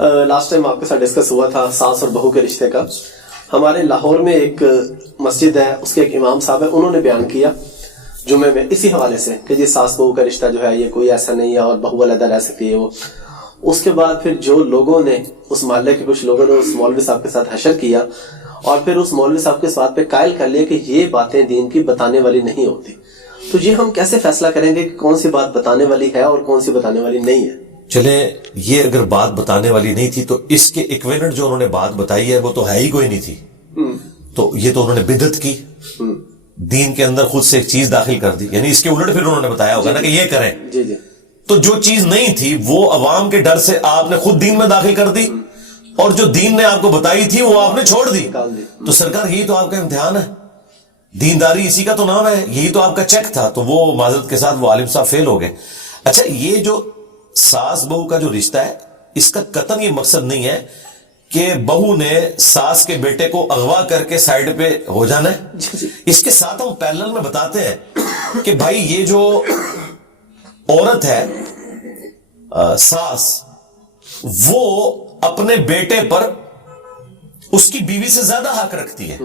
Last time آپ کے ساتھ ڈسکس ہوا تھا ساس اور بہو کے رشتے کا. ہمارے لاہور میں ایک مسجد ہے, اس کے ایک امام صاحب ہے, انہوں نے بیان کیا جمعے میں اسی حوالے سے کہ جی ساس بہو کا رشتہ جو ہے یہ کوئی ایسا نہیں ہے اور بہو علیحدہ رہ سکتی ہے وہ. اس کے بعد پھر جو لوگوں نے, اس محلے کے کچھ لوگوں نے اس مولوی صاحب کے ساتھ حشر کیا اور پھر اس مولوی صاحب کے اس بات پہ قائل کر لیا کہ یہ باتیں دین کی بتانے والی نہیں ہوتی. تو یہ ہم کیسے فیصلہ کریں گے کہ کون سی بات بتانے والی ہے اور کون سی بتانے والی نہیں ہے؟ چلیں, یہ اگر بات بتانے والی نہیں تھی تو اس کے ایکوینٹ جو انہوں نے بات بتائی ہے وہ تو ہے ہی کوئی نہیں تھی. تو یہ تو انہوں نے بدعت کی, دین کے اندر خود سے ایک چیز داخل کر دی, یعنی اس کے الٹ پھر انہوں نے بتایا ہوگا نا کہ یہ کریں. جی جی. تو جو چیز نہیں تھی وہ عوام کے ڈر سے آپ نے خود دین میں داخل کر دی, اور جو دین نے آپ کو بتائی تھی وہ آپ نے چھوڑ دی. تو سرکار یہی تو آپ کا امتحان ہے, دینداری اسی کا تو نام ہے, یہی تو آپ کا چیک تھا. تو وہ معذرت کے ساتھ وہ عالم صاحب فیل ہو گئے. اچھا, یہ جو ساس بہو کا جو رشتہ ہے اس کا قطعاً یہ مقصد نہیں ہے کہ بہو نے ساس کے بیٹے کو اغوا کر کے سائیڈ پہ ہو جانا ہے. اس کے ساتھ ہم پیرلل میں بتاتے ہیں کہ بھائی یہ جو عورت ہے ساس, وہ اپنے بیٹے پر اس کی بیوی سے زیادہ حق رکھتی ہے.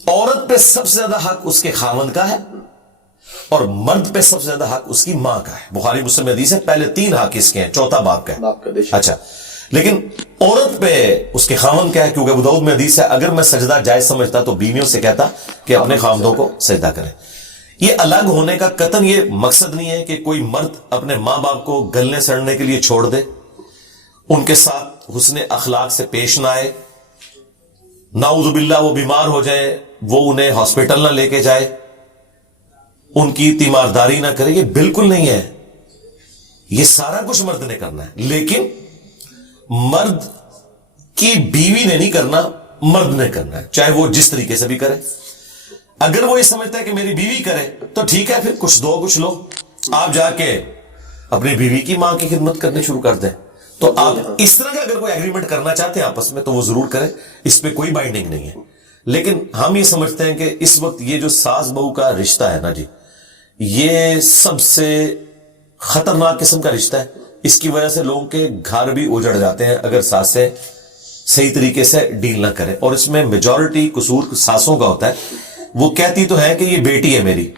عورت پہ سب سے زیادہ حق اس کے خاوند کا ہے اور مرد پہ سب سے زیادہ حق اس کی ماں کا ہے. بخاری مسلم حدیث ہے, پہلے 3 حق اس کے ہیں, چوتھا باپ کا ہے. اچھا, لیکن عورت پہ اس کے خاوند کا ہے, کیونکہ ابو داؤد میں حدیث ہے اگر میں سجدہ جائز سمجھتا تو بیویوں سے کہتا کہ اپنے خاوندوں کو سجدہ کریں. یہ الگ ہونے کا قطعاً یہ مقصد نہیں ہے کہ کوئی مرد اپنے ماں باپ کو گلنے سڑنے کے لیے چھوڑ دے, ان کے ساتھ حسن اخلاق سے پیش نہ آئے, نعوذ باللہ وہ بیمار ہو جائے وہ انہیں ہاسپٹل نہ لے کے جائے, ان کی تیمارداری نہ کرے. یہ بالکل نہیں ہے, یہ سارا کچھ مرد نے کرنا ہے, لیکن مرد کی بیوی نے نہیں کرنا, مرد نے کرنا ہے, چاہے وہ جس طریقے سے بھی کرے. اگر وہ یہ سمجھتا ہے کہ میری بیوی کرے تو ٹھیک ہے, پھر کچھ دو کچھ لو, آپ جا کے اپنی بیوی کی ماں کی خدمت کرنی شروع کر دیں. تو آپ اس طرح کا اگر کوئی ایگریمنٹ کرنا چاہتے ہیں آپس میں تو وہ ضرور کریں, اس پہ کوئی بائنڈنگ نہیں ہے. لیکن ہم یہ سمجھتے ہیں کہ اس وقت یہ جو ساس بہو کا رشتہ ہے نا جی, یہ سب سے خطرناک قسم کا رشتہ ہے. اس کی وجہ سے لوگوں کے گھر بھی اجڑ جاتے ہیں اگر ساسیں صحیح طریقے سے ڈیل نہ کریں. اور اس میں میجورٹی قصور ساسوں کا ہوتا ہے. وہ کہتی تو ہے کہ یہ بیٹی ہے میری.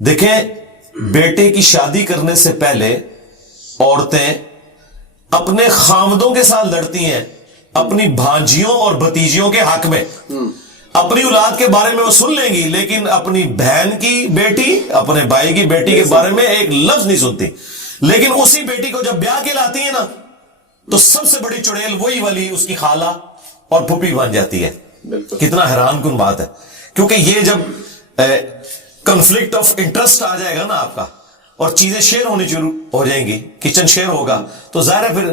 دیکھیں, بیٹے کی شادی کرنے سے پہلے عورتیں اپنے خاوندوں کے ساتھ لڑتی ہیں اپنی بھانجیوں اور بھتیجیوں کے حق میں. اپنی اولاد کے بارے میں وہ سن لیں گی, لیکن اپنی بہن کی بیٹی, اپنے بھائی کی بیٹی کے بارے میں ایک لفظ نہیں سنتی. لیکن اسی بیٹی کو جب بیاہ کے لاتی ہے نا تو سب سے بڑی چڑیل وہی والی اس کی خالہ اور پھوپھی بن جاتی ہے. کتنا حیران کن بات ہے, کیونکہ یہ جب کنفلکٹ آف انٹرسٹ آ جائے گا نا آپ کا اور چیزیں شیئر ہونی شروع ہو جائیں گی, کچن شیئر ہوگا, تو ظاہر ہے پھر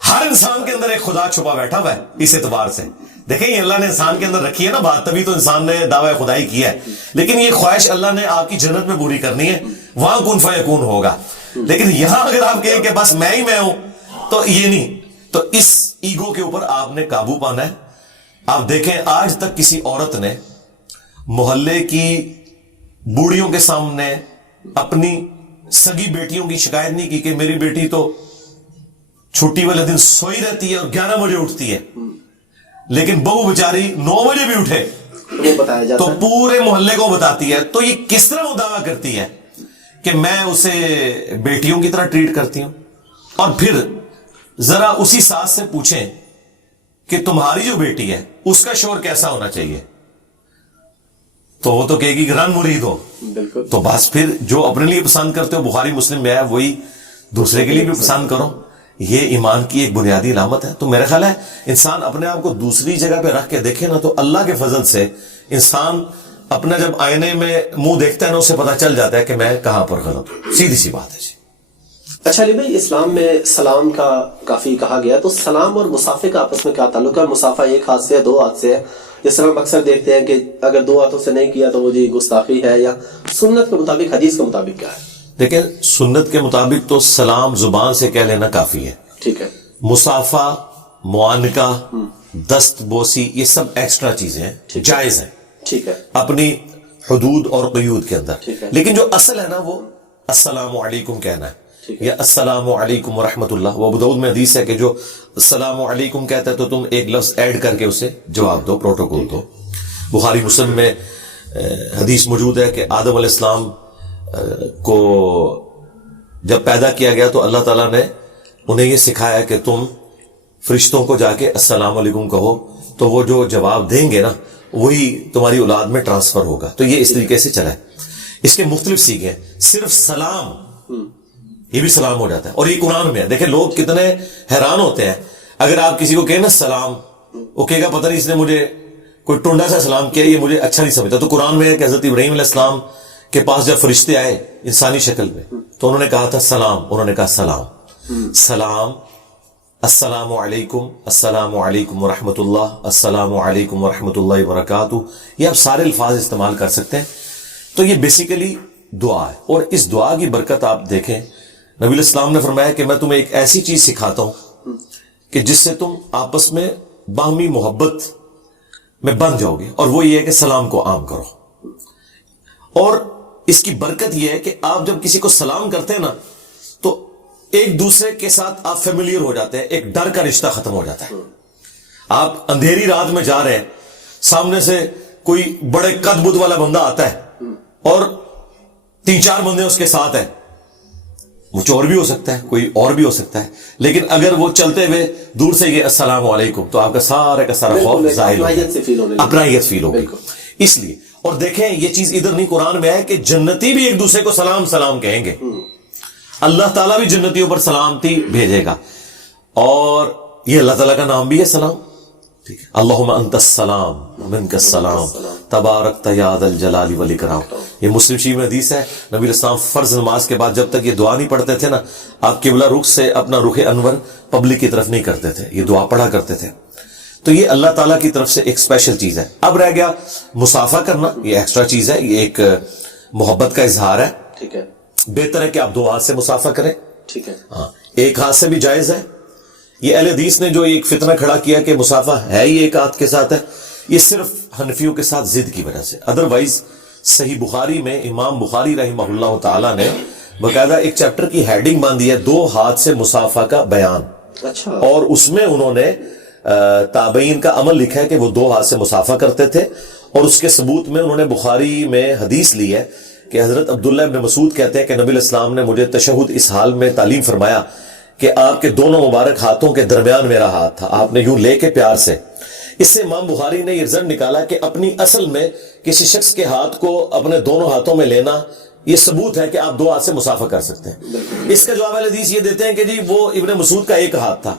ہر انسان کے اندر ایک خدا چھپا بیٹھا ہوا ہے. اس اعتبار سے دیکھیں یہ اللہ نے انسان کے اندر رکھی ہے نا بات, تبھی تو انسان نے دعوی خدائی کیا ہے. لیکن یہ خواہش اللہ نے آپ کی جنت میں پوری کرنی ہے, وہاں کن فیکون ہوگا. لیکن یہاں اگر آپ کہیں کہ بس میں ہی میں ہوں تو یہ نہیں. تو اس ایگو کے اوپر آپ نے قابو پانا ہے. آپ دیکھیں آج تک کسی عورت نے محلے کی بوڑھیوں کے سامنے اپنی سگی بیٹیوں کی شکایت نہیں کی کہ میری بیٹی تو چھٹی والے دن سوئی رہتی ہے اور 11 بجے اٹھتی ہے, لیکن بہو بیچاری 9 بجے بھی اٹھے تو پورے محلے کو بتاتی ہے. تو یہ کس طرح وہ دعویٰ کرتی ہے کہ میں اسے بیٹیوں کی طرح ٹریٹ کرتی ہوں. اور پھر ذرا اسی ساس سے پوچھیں کہ تمہاری جو بیٹی ہے اس کا شوہر کیسا ہونا چاہیے, تو وہ تو کہے گی کہ رن مرید ہو. تو بس پھر جو اپنے لیے پسند کرتے ہو, بخاری مسلم میں ہے, وہی دوسرے کے لیے بھی پسند کرو. یہ ایمان کی ایک بنیادی علامت ہے. تو میرا خیال ہے انسان اپنے آپ کو دوسری جگہ پہ رکھ کے دیکھے نا تو اللہ کے فضل سے انسان اپنا جب آئینے میں منہ دیکھتا ہے نا اسے پتا چل جاتا ہے کہ میں کہاں پر غلط ہوں. سیدھی سی بات ہے جی. اچھا علی بھائی, اسلام میں سلام کا کافی کہا گیا, تو سلام اور مصافحے کا آپس میں کیا تعلق ہے؟ مصافحہ ایک ہاتھ سے ہے, 2 ہاتھ سے ہے, جس طرح ہم اکثر دیکھتے ہیں کہ اگر 2 ہاتھوں سے نہیں کیا تو وہ جی گستاخی ہے, یا سنت کے مطابق, حدیث کے مطابق کیا ہے؟ دیکھیں سنت کے مطابق تو سلام زبان سے کہہ لینا کافی ہے. ٹھیک ہے. مصافحہ, معانقہ, دست بوسی, یہ سب ایکسٹرا چیزیں ہیں, جائز ہیں. ٹھیک ہے. اپنی حدود اور قیود کے اندر. لیکن جو اصل ہے نا وہ السلام علیکم کہنا ہے. یا السلام علیکم ورحمۃ اللہ. وہ ابو داؤد میں حدیث ہے کہ جو السلام علیکم کہتا ہے تو تم ایک لفظ ایڈ کر کے اسے جواب دو, پروٹوکول دو. بخاری مسلم میں حدیث موجود ہے کہ آدم علیہ السلام کو جب پیدا کیا گیا تو اللہ تعالیٰ نے انہیں یہ سکھایا کہ تم فرشتوں کو جا کے السلام علیکم کہو, تو وہ جو جواب دیں گے نا وہی تمہاری اولاد میں ٹرانسفر ہوگا. تو یہ اس طریقے سے چلا ہے. اس کے مختلف سیکھیں ہیں. صرف سلام یہ بھی سلام ہو جاتا ہے, اور یہ قرآن میں ہے. دیکھیں لوگ کتنے حیران ہوتے ہیں اگر آپ کسی کو کہیں نا سلام, وہ کہے گا پتہ نہیں اس نے مجھے کوئی ٹونڈا سا سلام کیا, یہ مجھے اچھا نہیں سمجھتا. تو قرآن میں ہے کہ حضرت ابراہیم علیہ السلام کے پاس جب فرشتے آئے انسانی شکل میں تو انہوں نے کہا تھا سلام, انہوں نے کہا سلام سلام, السلام علیکم, السلام علیکم ورحمۃ اللہ, السلام علیکم ورحمۃ اللہ وبرکاتہ. یہ آپ سارے الفاظ استعمال کر سکتے ہیں. تو یہ بیسیکلی دعا ہے, اور اس دعا کی برکت آپ دیکھیں نبی علیہ السلام نے فرمایا کہ میں تمہیں ایک ایسی چیز سکھاتا ہوں کہ جس سے تم آپس میں باہمی محبت میں بن جاؤ گے, اور وہ یہ ہے کہ سلام کو عام کرو. اور اس کی برکت یہ ہے کہ آپ جب کسی کو سلام کرتے ہیں نا تو ایک دوسرے کے ساتھ آپ فیملیئر ہو جاتے ہیں, ایک ڈر کا رشتہ ختم ہو جاتا ہے. آپ اندھیری رات میں جا رہے ہیں, سامنے سے کوئی بڑے قد بد والا بندہ آتا ہے اور 3-4 بندے اس کے ساتھ ہیں, وہ چور بھی ہو سکتا ہے, کوئی اور بھی ہو سکتا ہے, لیکن اگر وہ چلتے ہوئے دور سے یہ السلام علیکم تو آپ کا سارا خوف ظاہر ہو گیا, اپنائیت فیل ہوگی. اس لیے, اور دیکھیں یہ چیز ادھر نہیں قرآن میں ہے کہ جنتی بھی ایک دوسرے کو سلام سلام کہیں گے, اللہ تعالیٰ بھی جنتیوں پر سلامتی بھیجے گا, اور یہ اللہ تعالیٰ کا نام بھی ہے سلام. ٹھیک ہے, اللہم انت السلام منک السلام تبارک یا ذا الجلال والاکرام. یہ مسلم شریف میں حدیث ہے, نبی علیہ السلام فرض نماز کے بعد جب تک یہ دعا نہیں پڑھتے تھے نا, آپ قبلہ رخ سے اپنا رخ انور پبلک کی طرف نہیں کرتے تھے, یہ دعا پڑھا کرتے تھے. تو یہ اللہ تعالیٰ کی طرف سے ایک اسپیشل چیز ہے. اب رہ گیا مصافحہ کرنا, یہ ایکسٹرا چیز ہے, یہ ایک محبت کا اظہار ہے. ٹھیک ہے, بہتر ہے کہ آپ 2 ہاتھ سے مصافحہ کریں. ٹھیک ہے, ہاں, ایک ہاتھ سے بھی جائز ہے. یہ اہل حدیث نے جو ایک فتنہ کھڑا کیا کہ مصافحہ ہے ہی ایک ہاتھ کے ساتھ ہے, یہ صرف حنفیوں کے ساتھ ضد کی وجہ سے. ادروائز صحیح بخاری میں امام بخاری رحمہ اللہ تعالی نے باقاعدہ ایک چیپٹر کی ہیڈنگ باندھی ہے 2 ہاتھ سے مصافحہ کا بیان. اچھا, اور اس میں انہوں نے تابعین کا عمل لکھا ہے کہ وہ 2 ہاتھ سے مصافحہ کرتے تھے, اور اس کے ثبوت میں انہوں نے بخاری میں حدیث لی ہے کہ حضرت عبداللہ ابن مسعود کہتے ہیں کہ نبی علیہ السلام نے مجھے تشہد اس حال میں تعلیم فرمایا کہ آپ کے دونوں مبارک ہاتھوں کے درمیان میرا ہاتھ تھا, آپ نے یوں لے کے پیار سے. اس سے امام بخاری نے یہ رزلٹ نکالا کہ اپنی اصل میں کسی شخص کے ہاتھ کو اپنے دونوں ہاتھوں میں لینا یہ ثبوت ہے کہ آپ 2 ہاتھ سے مصافحہ کر سکتے ہیں. اس کا جواب اہل حدیث یہ دیتے ہیں کہ جی وہ ابن مسعود کا ایک ہاتھ تھا.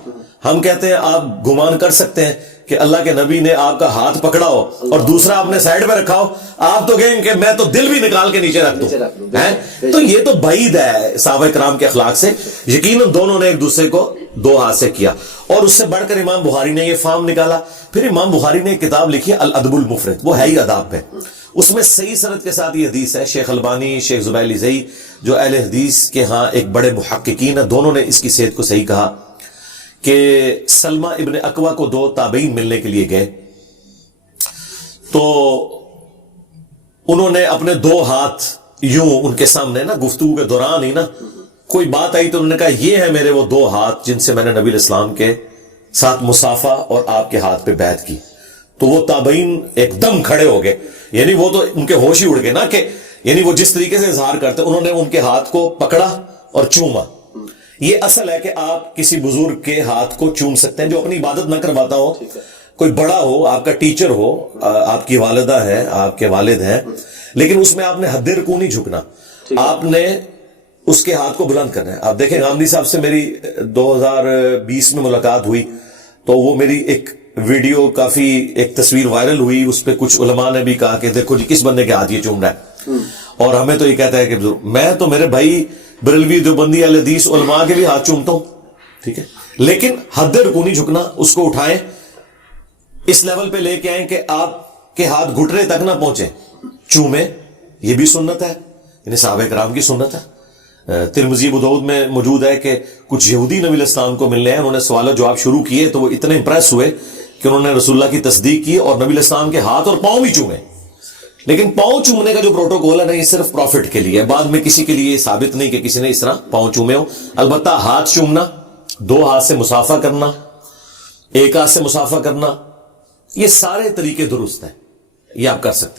ہم کہتے ہیں آپ گمان کر سکتے ہیں کہ اللہ کے نبی نے آپ کا ہاتھ پکڑا ہو اور دوسرا آپ نے سائڈ پہ رکھا ہو, آپ تو کہیں کہ میں تو دل بھی نکال کے نیچے رکھ دوں. تو یہ تو بعید ہے صحابہ کرام کے اخلاق سے. یقیناً دونوں نے ایک دوسرے کو 2 ہاتھ سے کیا, اور اس سے بڑھ کر امام بخاری نے یہ فارم نکالا. پھر امام بخاری نے ایک کتاب لکھی ہے الادب المفرد, وہ ہے ہی اداب پہ. اس میں صحیح سند کے ساتھ یہ حدیث ہے. شیخ البانی, شیخ زبیر لزئی جو اہل حدیث کے ہاں ایک بڑے محققین ہیں, دونوں نے اس کی صحت کو صحیح کہا کہ سلمہ ابن اکوا کو 2 تابعین ملنے کے لیے گئے, تو انہوں نے اپنے 2 ہاتھ یوں ان کے سامنے نا گفتگو کے دوران ہی نا کوئی بات آئی تو انہوں نے کہا یہ ہے میرے وہ 2 ہاتھ جن سے میں نے نبی علیہ السلام کے ساتھ مصافحہ اور آپ کے ہاتھ پہ بیعت کی. تو وہ تابعین ایک دم کھڑے ہو گئے, یعنی وہ تو ان کے ہوش ہی اڑ گئے نا, کہ یعنی وہ جس طریقے سے اظہار کرتے انہوں نے ان کے ہاتھ کو پکڑا اور چوما. یہ اصل ہے کہ آپ کسی بزرگ کے ہاتھ کو چوم سکتے ہیں جو اپنی عبادت نہ کرواتا ہو, کوئی بڑا ہو, آپ کا ٹیچر ہو, آپ کی والدہ ہے, آپ کے والد ہیں, لیکن اس میں آپ نے حد رکوع نہیں جھکنا, آپ نے اس کے ہاتھ کو بلند کرنا ہے. آپ دیکھیں غامدی صاحب سے میری 2020 میں ملاقات ہوئی تو وہ میری ایک ویڈیو کافی ایک تصویر وائرل ہوئی, اس پہ کچھ علماء نے بھی کہا کہ دیکھو جی کس بندے کے ہاتھ یہ چوم رہا ہے, اور ہمیں تو یہ کہتا ہے کہ میں تو میرے بھائی بریلوی دیوبندی اہل حدیث علماء کے بھی ہاتھ چومتا ہوں, ٹھیک ہے, لیکن حد رکوع نہیں جھکنا, اس کو اٹھائیں اس لیول پہ لے کے آئیں کہ آپ کے ہاتھ گھٹنے تک نہ پہنچے, چومیں. یہ بھی سنت ہے, یعنی صحابہ کرام کی سنت ہے. ترمذی ابو داؤد میں موجود ہے کہ کچھ یہودی نبی علیہ السلام کو ملنے ہیں, انہوں نے سوال و جواب شروع کیے تو وہ اتنے امپریس ہوئے کہ انہوں نے رسول اللہ کی تصدیق کی اور نبی علیہ السلام کے ہاتھ اور پاؤں بھی چومے. لیکن پاؤں چومنے کا جو پروٹوکول ہے نا یہ صرف پروفٹ کے لیے ہے، بعد میں کسی کے لیے ثابت نہیں کہ کسی نے اس طرح پاؤں چومے ہو. البتہ ہاتھ چومنا، 2 ہاتھ سے مسافہ کرنا، 1 ہاتھ سے مسافہ کرنا، یہ سارے طریقے درست ہیں، یہ آپ کر سکتے ہیں.